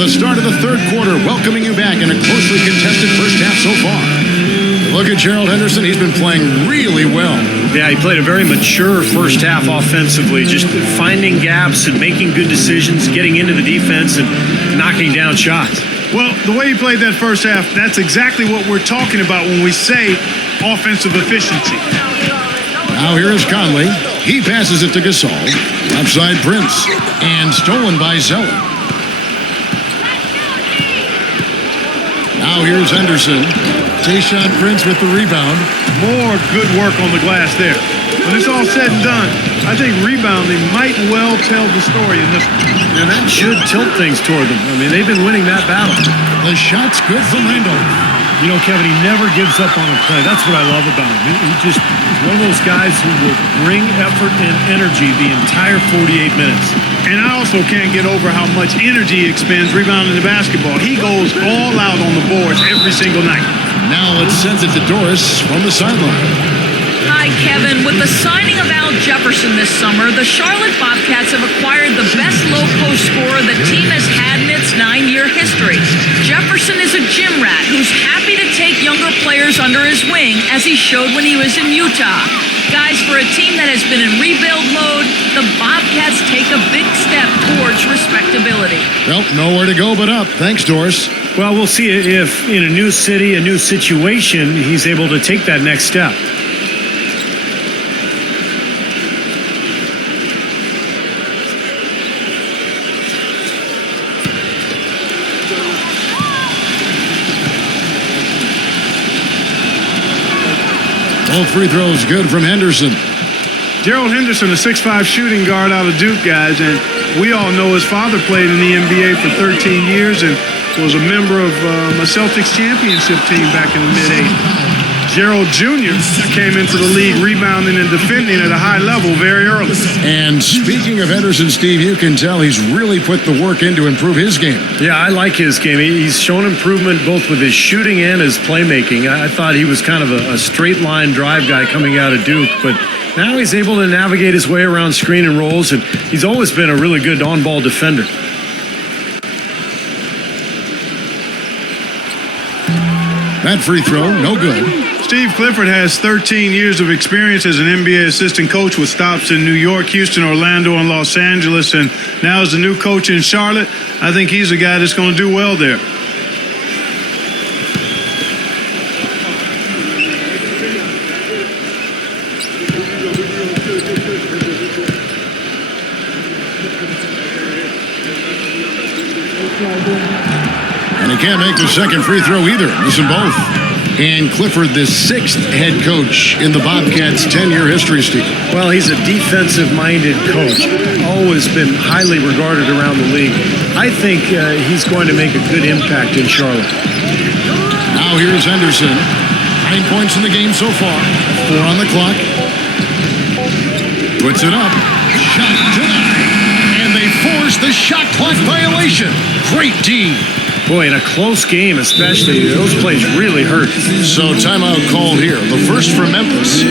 the start of the third quarter, welcoming you back in a closely contested first half so far. Look at Gerald Henderson. He's been playing really well. Yeah, he played a very mature first half offensively, just finding gaps and making good decisions, getting into the defense and knocking down shots. Well, the way he played that first half, that's exactly what we're talking about when we say offensive efficiency. Now here is Conley. He passes it to Gasol. Outside Prince. And stolen by Zeller. Now here's Henderson. Tayshaun Prince with the rebound. More good work on the glass there. When it's all said and done, I think rebounding might well tell the story in this one. And that should tilt things toward them. I mean, they've been winning that battle. The shot's good from Randolph. You know, Kevin, he never gives up on a play. That's what I love about him. He just is one of those guys who will bring effort and energy the entire 48 minutes. And I also can't get over how much energy he expends rebounding the basketball. He goes all out on the boards every single night. Now let's send it to Doris from the sideline. Hi, Kevin. With the signing of Al Jefferson this summer, the Charlotte Bobcats have acquired the best low-post scorer the team has had in its 9-year history. Jefferson is a gym rat who's happy to take younger players under his wing, as he showed when he was in Utah. Guys, for a team that has been in rebuild mode, the Bobcats take a big step towards respectability. Well, nowhere to go but up. Thanks, Doris. Well, we'll see if in a new city, a new situation, he's able to take that next step. Both free throws good from Henderson. Gerald Henderson, a 6'5" shooting guard out of Duke, guys, and we all know his father played in the NBA for 13 years and was a member of a Celtics championship team back in the mid-'80s. Gerald Jr. came into the league rebounding and defending at a high level very early. And speaking of Henderson, Steve, you can tell he's really put the work in to improve his game. Yeah, I like his game. He's shown improvement both with his shooting and his playmaking. I thought he was kind of a straight-line drive guy coming out of Duke, but now he's able to navigate his way around screen and rolls, and he's always been a really good on-ball defender. That free throw, no good. Steve Clifford has 13 years of experience as an NBA assistant coach with stops in New York, Houston, Orlando, and Los Angeles, and now as the new coach in Charlotte. I think he's a guy that's going to do well there. And he can't make the second free throw either. Missing both. And Clifford, the 6th head coach in the Bobcats' 10-year history, Steve. Well, he's a defensive-minded coach. Always been highly regarded around the league. I think he's going to make a good impact in Charlotte. Now here's Henderson. 9 points in the game so far. 4 on the clock. Puts it up. Shot denied. And they force the shot clock violation. Great D. Boy, in a close game especially, those plays really hurt. So timeout called here. The first for Memphis.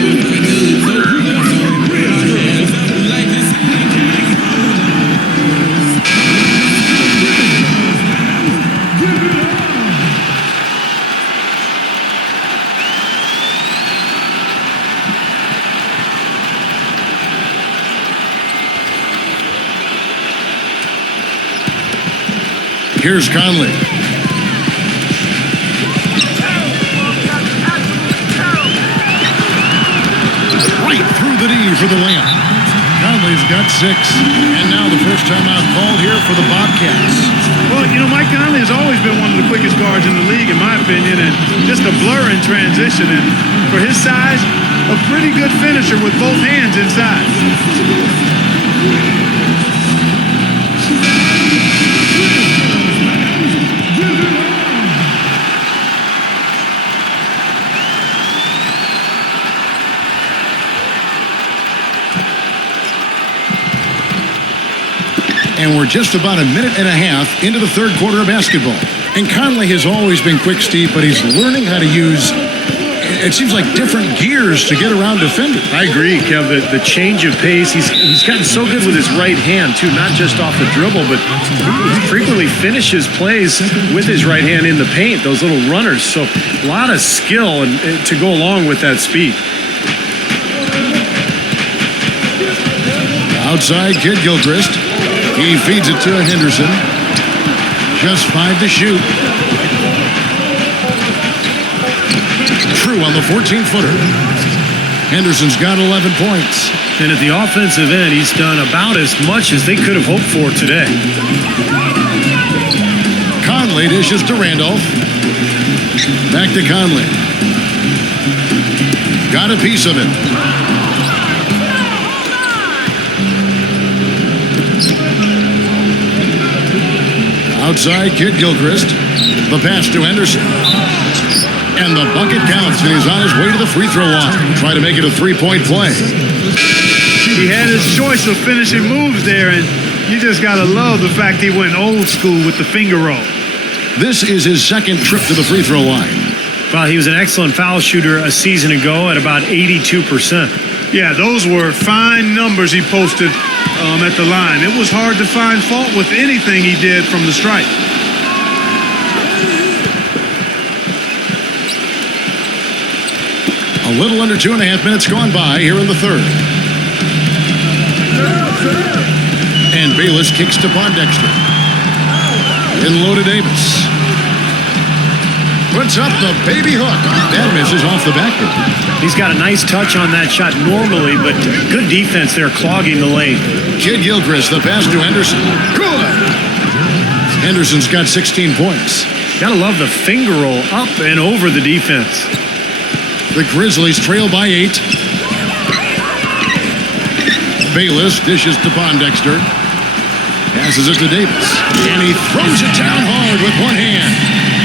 Here's Conley. Right through the D for the layup. Conley's got 6. And now the first timeout called here for the Bobcats. Well, you know, Mike Conley has always been one of the quickest guards in the league, in my opinion, and just a blur in transition. And for his size, a pretty good finisher with both hands inside. And we're just about a minute and a half into the third quarter of basketball. And Conley has always been quick, Steve, but he's learning how to use it seems like different gears to get around defenders. I agree, Kev. The change of pace, he's gotten so good with his right hand, too, not just off the dribble, but he frequently finishes plays with his right hand in the paint, those little runners. So a lot of skill and to go along with that speed. Outside, Kid Gilchrist. He feeds it to Henderson. Just 5 to shoot. True on the 14-footer. Henderson's got 11 points. And at the offensive end, he's done about as much as they could have hoped for today. Conley dishes to Randolph. Back to Conley. Got a piece of it. Outside, Kid Gilchrist. The pass to Henderson. And the bucket counts, and he's on his way to the free throw line. Try to make it a three-point play. He had his choice of finishing moves there, and you just got to love the fact he went old school with the finger roll. This is his second trip to the free throw line. Well, he was an excellent foul shooter a season ago at about 82%. Yeah, those were fine numbers he posted at the line. It was hard to find fault with anything he did from the stripe. A little under 2.5 minutes gone by here in the third. And Bayless kicks to Pondexter. In low to Davis. Puts up the baby hook. That misses off the backboard. He's got a nice touch on that shot normally, but good defense there clogging the lane. Kid Gilchrist, the pass to Henderson. Good. Henderson's got 16 points. Gotta love the finger roll up and over the defense. The Grizzlies trail by 8. Bayless dishes to Pondexter. Passes it to Davis. And he throws it down hard with one hand.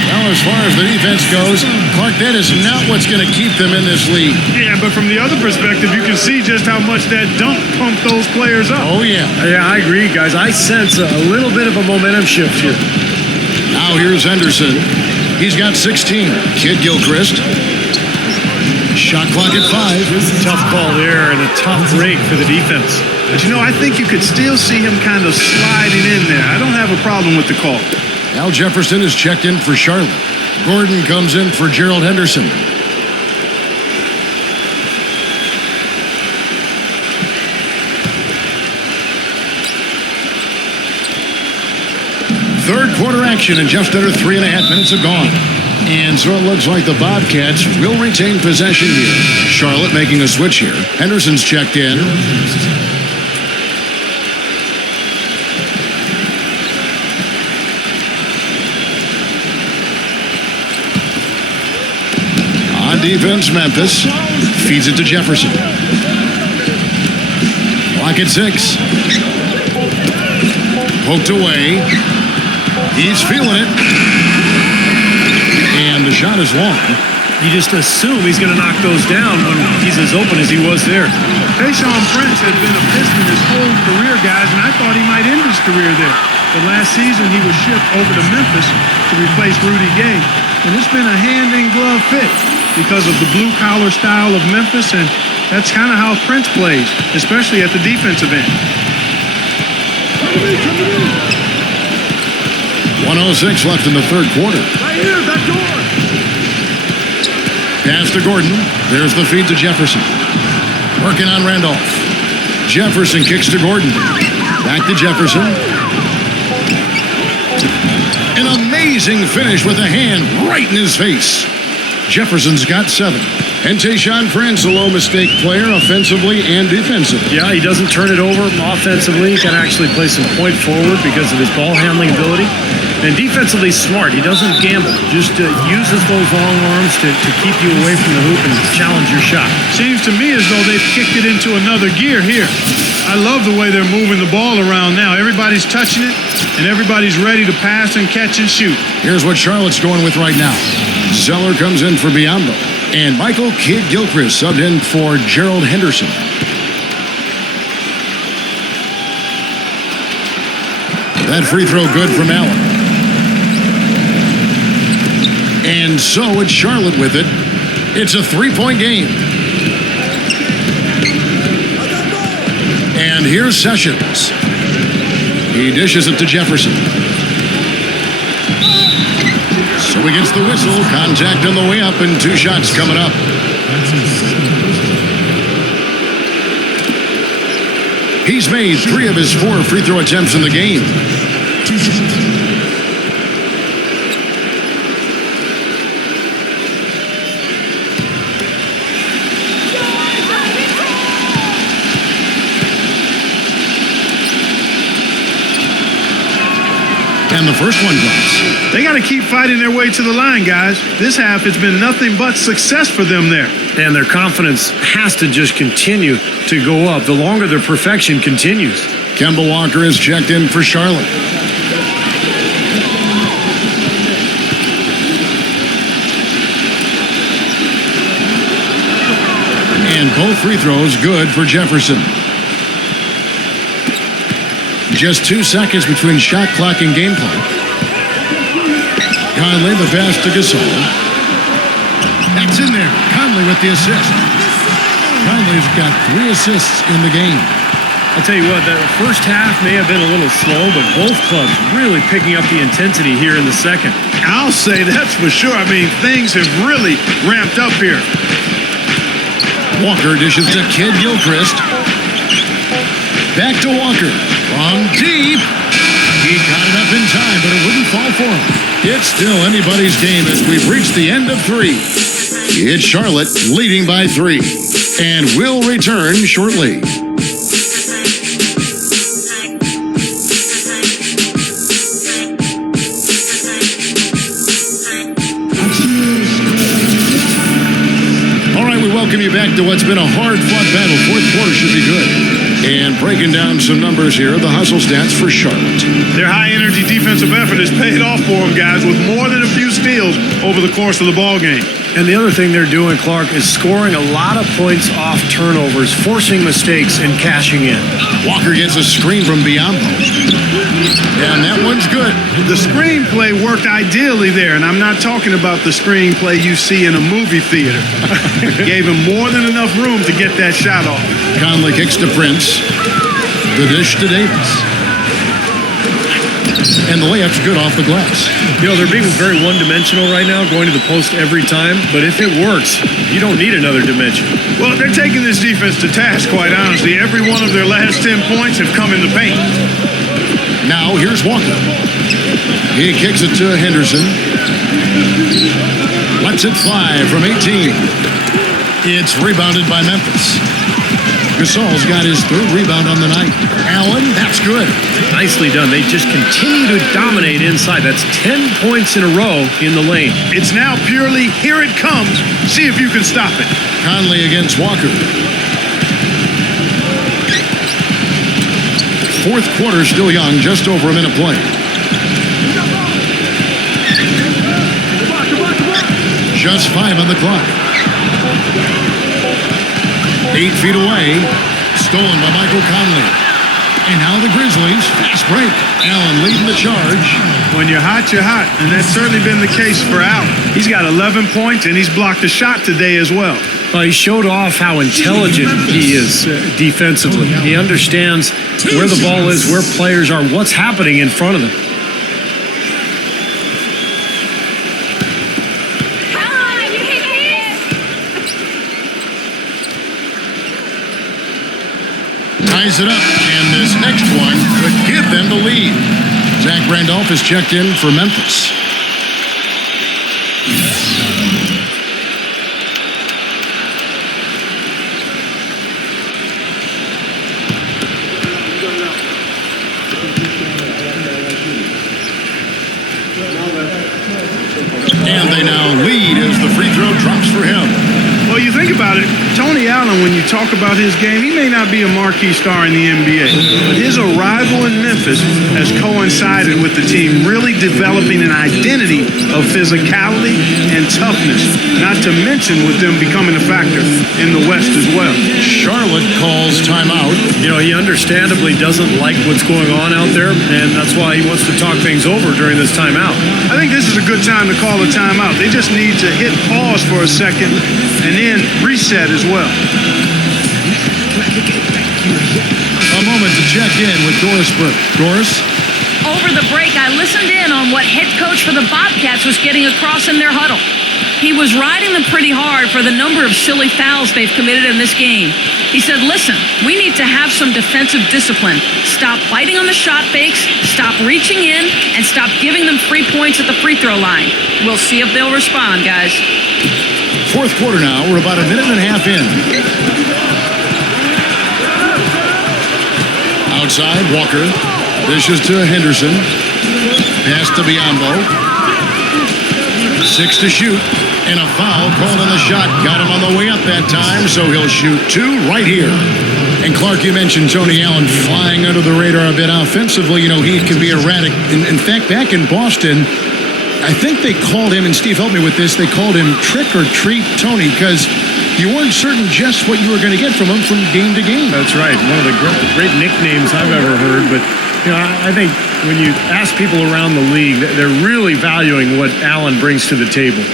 Well, as far as the defense goes, Clark, that is not what's going to keep them in this league. Yeah, but from the other perspective, you can see just how much that dunk pumped those players up. Oh, yeah. Yeah, I agree, guys. I sense a little bit of a momentum shift here. Now here's Henderson. He's got 16. Kid Gilchrist. Shot clock at 5. Tough call there and a tough break for the defense. But, you know, I think you could still see him kind of sliding in there. I don't have a problem with the call. Al Jefferson is checked in for Charlotte. Gordon comes in for Gerald Henderson. Third quarter action and just under 3.5 minutes have gone. And so it looks like the Bobcats will retain possession here. Charlotte making a switch here. Henderson's checked in. On defense, Memphis feeds it to Jefferson. Clock at 6. Poked away. He's feeling it. And the shot is long. You just assume he's going to knock those down when he's as open as he was there. Tayshaun Prince had been a Piston his whole career, guys, and I thought he might end his career there. But last season, he was shipped over to Memphis to replace Rudy Gay. And it's been a hand-in-glove fit because of the blue-collar style of Memphis, and that's kind of how Prince plays, especially at the defensive end. 1:06 left in the third quarter. Right here, that door. Pass to Gordon. There's the feed to Jefferson. Working on Randolph. Jefferson kicks to Gordon. Back to Jefferson. An amazing finish with a hand right in his face. Jefferson's got 7. And Tayshaun Prince, a low-mistake player offensively and defensively. Yeah, he doesn't turn it over offensively. He can actually play some point forward because of his ball handling ability. And defensively smart. He doesn't gamble. Just uses those long arms to keep you away from the hoop and challenge your shot. Seems to me as though they've kicked it into another gear here. I love the way they're moving the ball around now. Everybody's touching it, and everybody's ready to pass and catch and shoot. Here's what Charlotte's going with right now. Zeller comes in for Biondo. And Michael Kidd Gilchrist subbed in for Gerald Henderson. That free throw good from Allen. And so it's Charlotte with it. It's a 3-point game. And here's Sessions. He dishes it to Jefferson. So he gets the whistle. Contact on the way up and 2 shots coming up. He's made 3 of his 4 free throw attempts in the game. And the first one drops. They got to keep fighting their way to the line, guys. This half has been nothing but success for them there. And their confidence has to just continue to go up the longer their perfection continues. Kemba Walker is checked in for Charlotte. And both free throws good for Jefferson. Just 2 seconds between shot clock and game clock. Conley, the pass to Gasol. That's in there. Conley with the assist. Conley's got 3 assists in the game. I'll tell you what, the first half may have been a little slow, but both clubs really picking up the intensity here in the second. I'll say that's for sure. I mean, things have really ramped up here. Walker dishes to Kid Gilchrist. Back to Walker. From deep. He got it up in time, but it wouldn't fall for him. It's still anybody's game as we've reached the end of 3. It's Charlotte leading by 3. And we'll return shortly. All right, we welcome you back to what's been a hard-fought battle. Fourth quarter should be good. And breaking down some numbers here, the hustle stats for Charlotte. Their high-energy defensive effort has paid off for them, guys, with more than a few steals over the course of the ball game. And the other thing they're doing, Clark, is scoring a lot of points off turnovers, forcing mistakes, and cashing in. Walker gets a screen from Biombo. And that one's good. The screenplay worked ideally there, and I'm not talking about the screenplay you see in a movie theater. Gave him more than enough room to get that shot off. Conley kicks to Prince. The dish to Davis. And the layup's good off the glass. You know, they're being very one-dimensional right now, going to the post every time. But if it works, you don't need another dimension. Well, they're taking this defense to task, quite honestly. Every one of their last 10 points have come in the paint. Now, here's Walker. He kicks it to Henderson. Lets it fly from 18. It's rebounded by Memphis. Gasol's got his 3rd rebound on the night. Allen, that's good. Nicely done. They just continue to dominate inside. That's 10 points in a row in the lane. It's now purely, here it comes. See if you can stop it. Conley against Walker. Fourth quarter still young, just over a minute play. Just 5 on the clock. 8 feet away. Stolen by Michael Conley. And now the Grizzlies. Fast break. Allen leading the charge. When you're hot, you're hot. And that's certainly been the case for Allen. He's got 11 points, and he's blocked a shot today as well. He showed off how intelligent he is defensively. He understands where the ball is, where players are, what's happening in front of them. Ties it up, and this next one could give them the lead. Zach Randolph is checked in for Memphis. And they now lead as the free throw drops for him. Well, you think about it, Tony Allen, when you talk about his game, he may not be a marquee star in the NBA, but his arrival in Memphis has coincided with the team really developing an identity of physicality and toughness, not to mention with them becoming a factor in the West as well. Charlotte calls timeout. You know, he understandably doesn't like what's going on out there, and that's why he wants to talk things over during this timeout. I think this is a good time to call a timeout. They just need to hit pause for a second and then reset as well. A moment to check in with Doris Burke. Doris? Over the break, I listened in on what head coach for the Bobcats was getting across in their huddle. He was riding them pretty hard for the number of silly fouls they've committed in this game. He said, listen, we need to have some defensive discipline. Stop biting on the shot fakes, stop reaching in, and stop giving them free points at the free throw line. We'll see if they'll respond, guys. Fourth quarter now. We're about a minute and a half in. Outside, Walker. Dishes to Henderson. Pass to Biombo. 6 to shoot. And a foul called on the shot. Got him on the way up that time, so he'll shoot 2 right here. And Clark, you mentioned Tony Allen flying under the radar a bit offensively. You know, he can be erratic. In fact, back in Boston, I think they called him, and Steve, help me with this, they called him Trick or Treat Tony, because you weren't certain just what you were going to get from him from game to game. That's right. One of the great nicknames I've ever heard. But, you know, I think when you ask people around the league, they're really valuing what Allen brings to the table.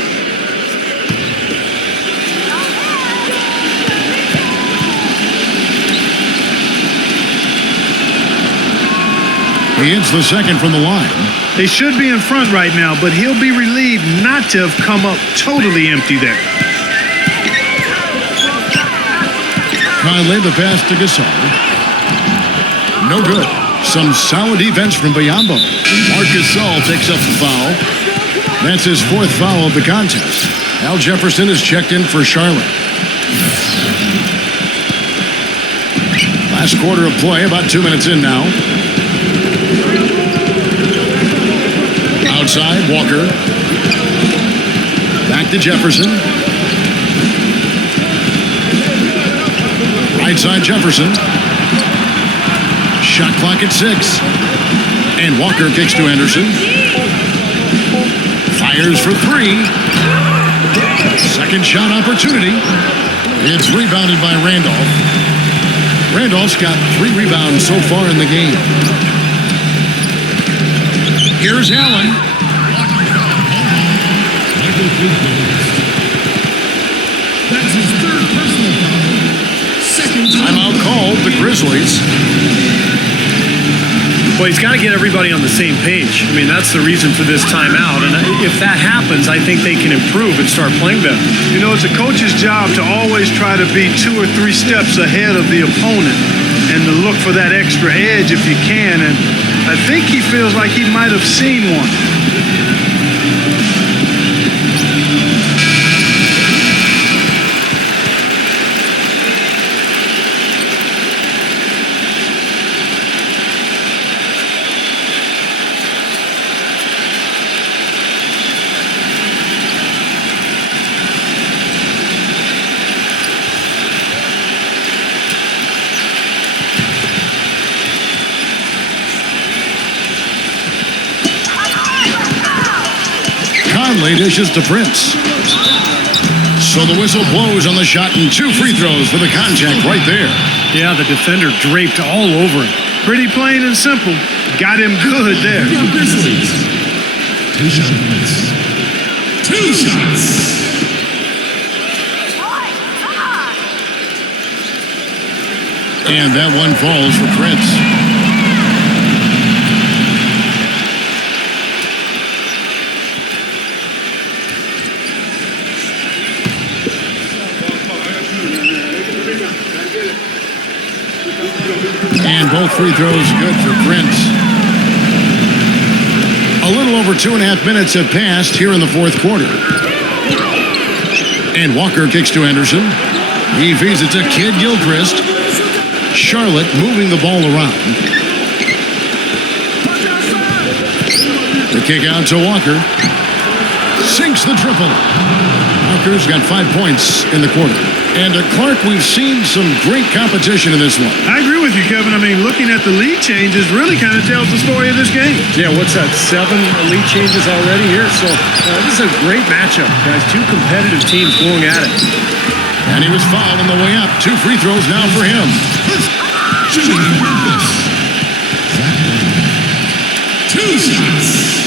He hits the second from the line. They should be in front right now, but he'll be relieved not to have come up totally empty there. Conley, the pass to Gasol. No good. Some solid defense from Biombo. Marc Gasol picks up the foul. That's his 4th foul of the contest. Al Jefferson is checked in for Charlotte. Last quarter of play, about 2 minutes in now. Outside, Walker. Back to Jefferson. Right side, Jefferson. Shot clock at 6. And Walker kicks to Henderson. Fires for 3. Second shot opportunity. It's rebounded by Randolph. Randolph's got 3 rebounds so far in the game. Here's Allen. That's his 3rd personal foul. Second Timeout called the Grizzlies. Well, he's got to get everybody on the same page. I mean, that's the reason for this timeout. And if that happens, I think they can improve and start playing better. You know, it's a coach's job to always try to be 2 or 3 steps ahead of the opponent and to look for that extra edge if you can. And I think he feels like he might have seen one. Conley dishes to Prince. So the whistle blows on the shot and 2 free throws for the contact right there. Yeah, the defender draped all over him. Pretty plain and simple. Got him good there. Grizzlies. 2 shots. 2 shots. And that one falls for Prince. And both free throws good for Prince. A little over 2.5 minutes have passed here in the 4th quarter. And Walker kicks to Henderson. He feeds it to Kid Gilchrist. Charlotte moving the ball around. The kick out to Walker. Sinks the triple. Walker's got 5 points in the quarter. And Clark, we've seen some great competition in this one. I agree with you, Kevin. I mean, looking at the lead changes really kind of tells the story of this game. Yeah, what's that, 7 lead changes already here? So this is a great matchup, guys. 2 competitive teams going at it. And he was fouled on the way up. 2 free throws now for him. Shooting in Memphis. Zach Ball. 2 shots.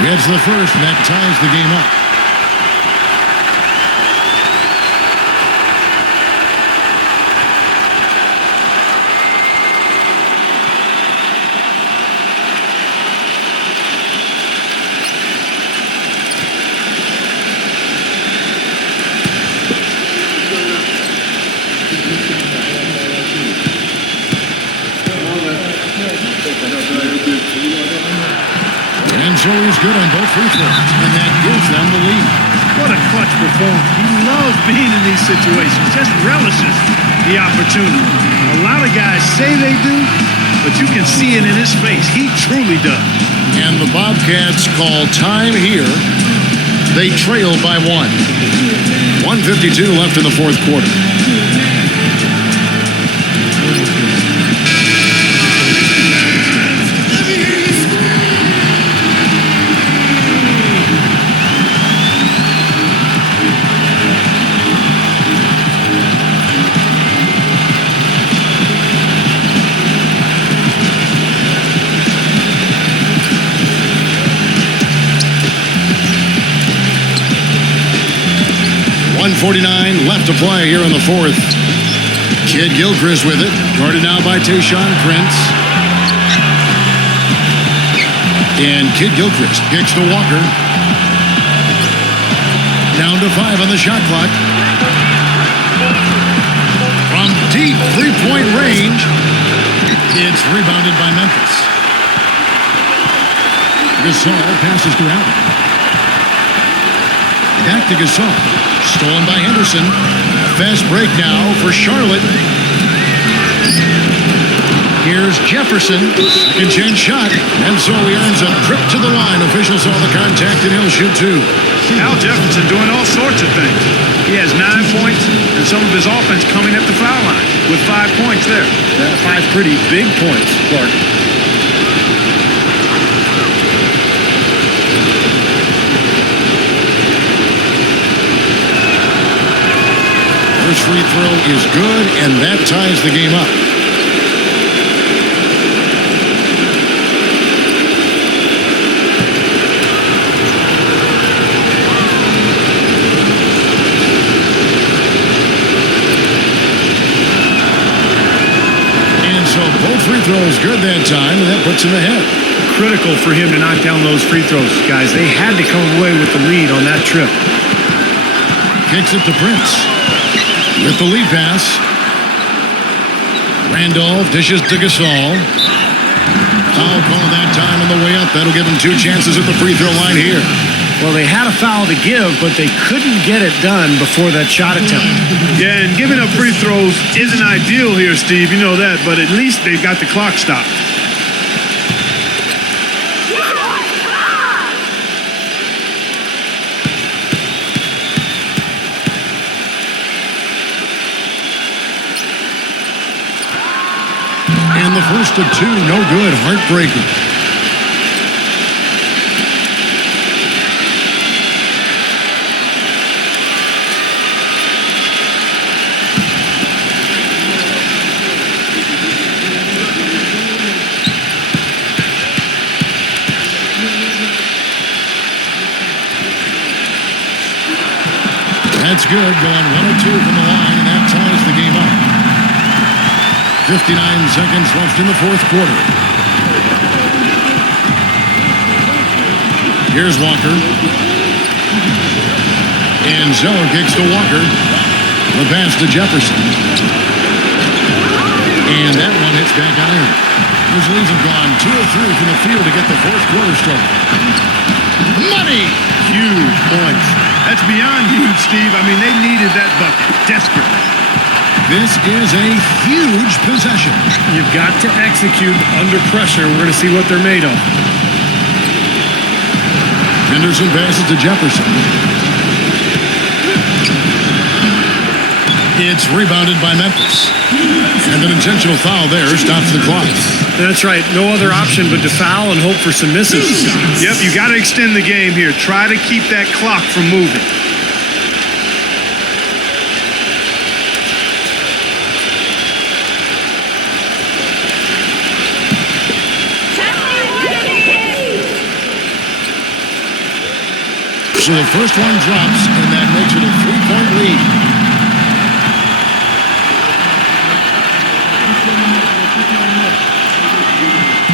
Gets the first, and that ties the game up. And so he's good on both free throws, and that gives them the lead. What a clutch performance. He loves being in these situations, just relishes the opportunity. A lot of guys say they do, but you can see it in his face. He truly does. And the Bobcats call time here. They trail by 1. 1:52 left in the fourth quarter. .49 left to play here in the fourth. Kid Gilchrist with it. Guarded now by Tayshaun Prince. And Kid Gilchrist kicks to Walker. Down to 5 on the shot clock. From deep three-point range, it's rebounded by Memphis. Gasol passes to Allen. Back to Gasol. Stolen by Henderson. Fast break now for Charlotte. Here's Jefferson. Second chance shot. And so he earns a trip to the line. Officials saw the contact and he'll shoot 2. Al Jefferson doing all sorts of things. He has 9 points and some of his offense coming at the foul line with 5 points there. 5 pretty big points, Clark. First free throw is good, and that ties the game up. And so both free throws good that time, and that puts him ahead. Critical for him to knock down those free throws, guys. They had to come away with the lead on that trip. Kicks it to Prince. With the lead pass. Randolph dishes to Gasol. Foul call that time on the way up. That'll give him 2 chances at the free throw line here. Well, they had a foul to give, but they couldn't get it done before that shot attempt. Yeah, and giving up free throws isn't ideal here, Steve. You know that, but at least they've got the clock stopped. And the first of 2, no good. Heartbreaker. That's good. Going 1 of 2 from the line, and that ties the game up. 59 seconds left in the fourth quarter. Here's Walker. And Zeller kicks to Walker. The pass to Jefferson. And that one hits back iron. Grizzlies have gone 2 of 3 from the field to get the fourth quarter started. Money! Huge points. That's beyond huge, Steve. I mean, they needed that bucket desperately. This is a huge possession. You've got to execute under pressure. We're going to see what they're made of. Henderson passes to Jefferson. It's rebounded by Memphis. And an intentional foul there stops the clock. That's right. No other option but to foul and hope for some misses. Yep, you got to extend the game here. Try to keep that clock from moving. So the first one drops, and that makes it a 3-point lead.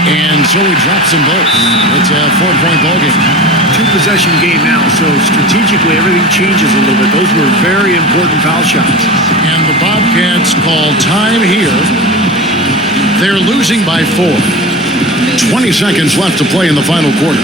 And so he drops them both. It's a 4-point ballgame. Two-possession game now, so strategically everything changes a little bit. Those were very important foul shots. And the Bobcats call time here. They're losing by 4. 20 seconds left to play in the final quarter.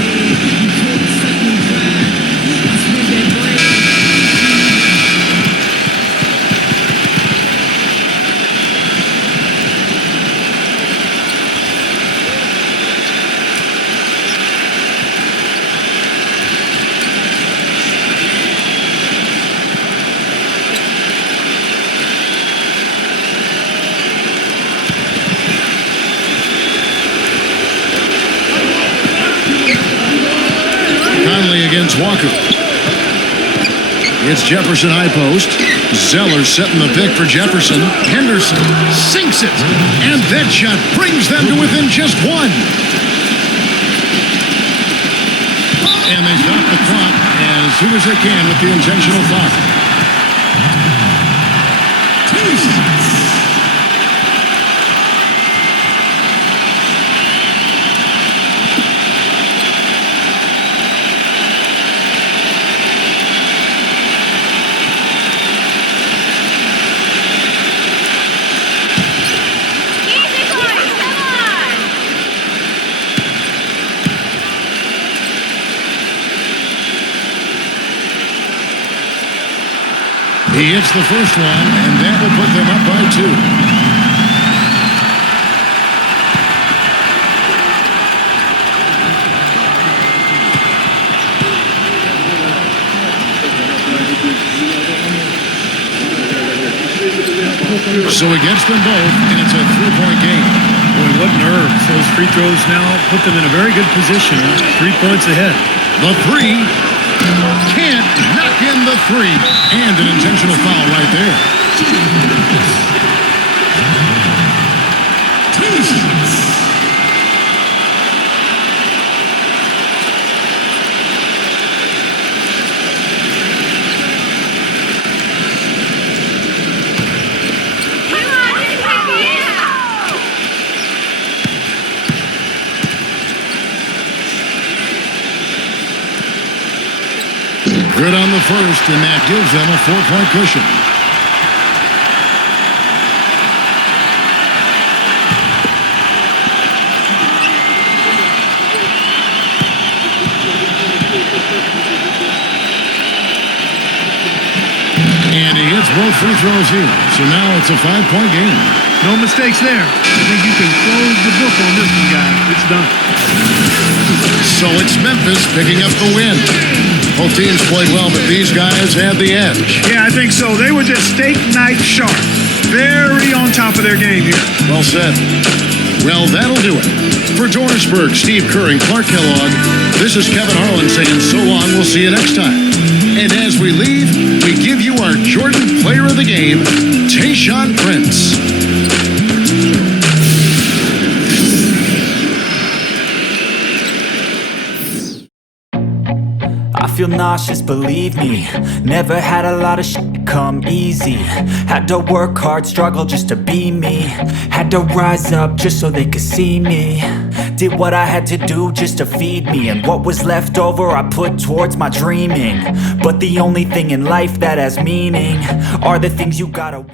Against Walker. It's Jefferson high post. Zeller setting the pick for Jefferson. Henderson sinks it. And that shot brings them to within just 1. And they stop the clock as soon as they can with the intentional foul. He hits the first one, and that will put them up by 2. So he gets them both, and it's a 3-point game. Boy, what nerves. Those free throws now put them in a very good position. 3 points ahead. The 3. Can't knock in the 3. And an intentional foul right there. Good on the first, and that gives them a 4-point cushion. And he hits both free throws here. So now it's a 5-point game. No mistakes there. I think you can close the book on this one, guys. It's done. So it's Memphis picking up the win. Both teams played well, but these guys had the edge. Yeah, I think so. They were just steak knife sharp. Very on top of their game here. Well said. Well, that'll do it. For Dorisburg, Steve Kerr and Clark Kellogg, this is Kevin Harlan saying so long. We'll see you next time. And as we leave, we give you our Jordan Player of the Game, Tayshaun Prince. I feel nauseous, believe me. Never had a lot of shit come easy. Had to work hard, struggle just to be me. Had to rise up just so they could see me. Did what I had to do just to feed me. And what was left over I put towards my dreaming. But the only thing in life that has meaning are the things you gotta